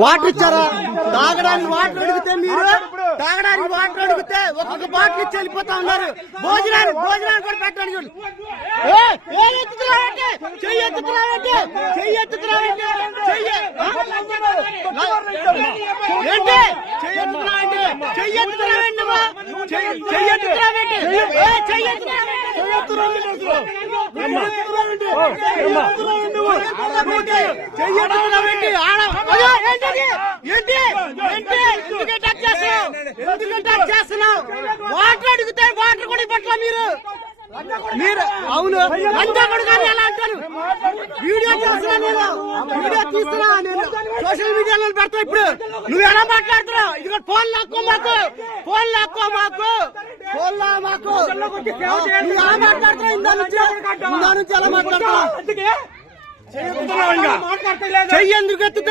Water ఇచ్చారా? తాగడానికి water అడిగితే ఒక్కొక్క బాటిల్ ఇచ్చి వెళ్ళిపోతా ఉన్నారు. భోజనాన్ని కూడా పెట్టడానికి వాటర్ అడిగితే వాటర్ కూడా ఇవ్వట్లా మీరు అవును అంతా కూడా కానీ ఎలా అంటారు. వీడియో చేస్తున్నా వీడియో తీస్తున్నా నేను సోషల్ మీడియాలో పెడతా. ఇప్పుడు నువ్వు ఎలా మాట్లాడుతున్నావు? ఇది ఫోన్ లాక్కో మాకు నువ్వు ఎలా మాట్లాడుతున్నావు? ఇందా నుంచి ఎలా మాట్లాడుతున్నావు? చెయ్యి ఎందుకు ఎత్తుతా?